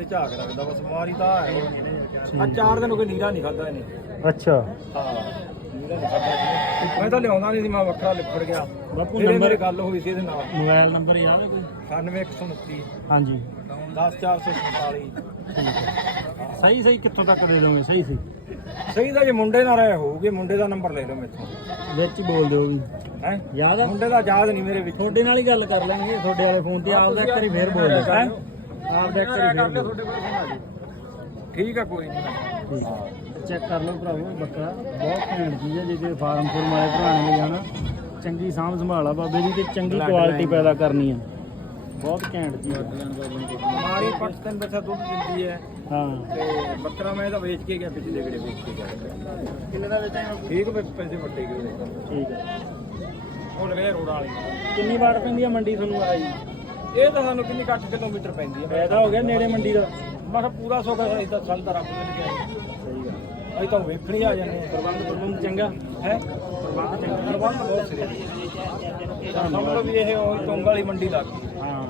ਤੇ ਝਾਕ ਰੱਖਦਾ ਬਸ ਬਿਮਾਰੀ ਤਾਂ ਹੈ। ਆ ਚਾਰ ਦਿਨ ਕੋਈ ਨੀਰਾ ਨਹੀਂ ਖਾਦਾ ਇਹਨੇ। ਅੱਛਾ। ਹਾਂ ਨੀਰਾ ਨਹੀਂ ਖਾਦਾ ਮੈਂ ਤਾਂ ਲਿਆਉਂਦਾ ਨਹੀਂ ਸੀ ਮੈਂ ਵੱਖਰਾ ਲਿਪੜ ਗਿਆ। ਬਾਪੂ ਫਿਰ ਇਹ ਨੰਬਰ ਮੇਰੀ ਗੱਲ ਹੋਈ ਸੀ ਇਹਦੇ ਨਾਲ। ਮੋਬਾਈਲ ਨੰਬਰ ਯਾਦ ਹੈ ਕੋਈ? 9129 ਹਾਂਜੀ। 10447 ਸਹੀ ਸਹੀ ਕਿੱਥੋਂ ਤੱਕ ਦੇ ਦੋਗੇ? ਸਹੀ ਸਹੀ। ਸਹੀ ਤਾਂ ਜੇ ਮੁੰਡੇ ਨਾਲ ਰਹੇ ਹੋਊਗੇ ਮੁੰਡੇ ਦਾ ਨੰਬਰ ਲੈ ਲਓ ਮੇਥੋਂ। ਵਿੱਚ ਹੀ ਬੋਲ ਦਿਓ ਵੀ। ਹੈ? ਯਾਦ ਆ? ਮੁੰਡੇ ਦਾ ਯਾਦ ਨਹੀਂ ਮੇਰੇ ਵਿੱਚ। ਤੁਹਾਡੇ ਨਾਲ ਹੀ ਗੱਲ ਕਰ ਲਾਂਗੇ ਤੁਹਾਡੇ ਵਾਲੇ ਫੋਨ ਤੇ ਆਪ ਦਾ ਇੱਕ ਵਾਰੀ ਫੇਰ ਬੋਲ ਦਿਓ। ਹੈ? ਆਪ ਫੇਰ। ਬੋਲ ਦਿਓ। ਠੀਕ ਆ ਕੋਈ ਨਹੀਂ। ਚੈੱਕ ਕਰ ਲਓ ਭਰਾਵੋ ਬੱਕਰਾ ਬਹੁਤ ਘੈਂਟ ਚੀਜ਼ ਹੈ ਜੇ ਫਾਰਮ ਫੁਰਮ ਵਾਲੇ ਭਰਾ ਨੇ ਜਾਣਾ ਚੰਗੀ ਸਾਂਭ ਸੰਭਾਲ ਬਾਬੇ ਦੀ ਤੇ ਚੰਗੀ ਕੁਆਲਿਟੀ ਪੈਦਾ ਕਰਨੀ ਆ। ਬਹੁਤ ਘੈਂਟ ਚੀਜ਼ ਆ। ਮਾਰੀ ਪੱਟ ਤਿੰਨ ਬੱਚਾ ਦੁੱਧ ਦਿੰਦੀ ਹੈ। ਹਾਂ। ਤੇ ਬੱਕਰਾ ਮੈਂ ਤਾਂ ਵੇਚ ਕੇ ਗਿਆ ਪਿਛਲੇ ਗੜੇ ਵੇਚ ਕੇ ਗਿਆ। ਕਿੰਨੇ ਦਾ ਵੇਚਾਂਗੇ ਠੀਕ ਵੇ ਪੈਸੇ ਵੱਟੇ ਗਏ। ਠੀਕ ਹੈ ਉਹ ਲਵੇ ਰੋੜਾ ਵਾਲੀ। ਕਿੰਨੀ ਵਾਰ ਪੈਂਦੀ ਆ ਮੰਡੀ ਤੁਹਾਨੂੰ ਆ ਜੀ ਇਹ ਤਾਂ ਸਾਨੂੰ ਕਿੰਨੀ 8 ਕਿਲੋਮੀਟਰ ਪੈਂਦੀ ਹੈ। ਫਾਇਦਾ ਹੋ ਗਿਆ ਨੇੜੇ ਮੰਡੀ ਦਾ। ਮੈਂ ਕਿਹਾ ਪੂਰਾ ਸੋਗਾ ਇਦਾਂ ਸੰਤ ਰੱਬ ਮਿਲ ਗਿਆ ਸਹੀ ਗੱਲ। ਅਸੀਂ ਤਾਂ ਵੇਖਣੀ ਆ ਜਾਂਦੇ ਪ੍ਰਬੰਧ ਪ੍ਰਬੰਧ ਚੰਗਾ ਹੈ? ਪ੍ਰਬੰਧ ਚੰਗਾ। ਪ੍ਰਬੰਧ ਬਹੁਤ ਸਿਰੇ ਲਓ ਵੀ ਇਹ ਉਹ ਟੋਂਗ ਵਾਲੀ ਮੰਡੀ ਲੱਗ ਹਾਂ।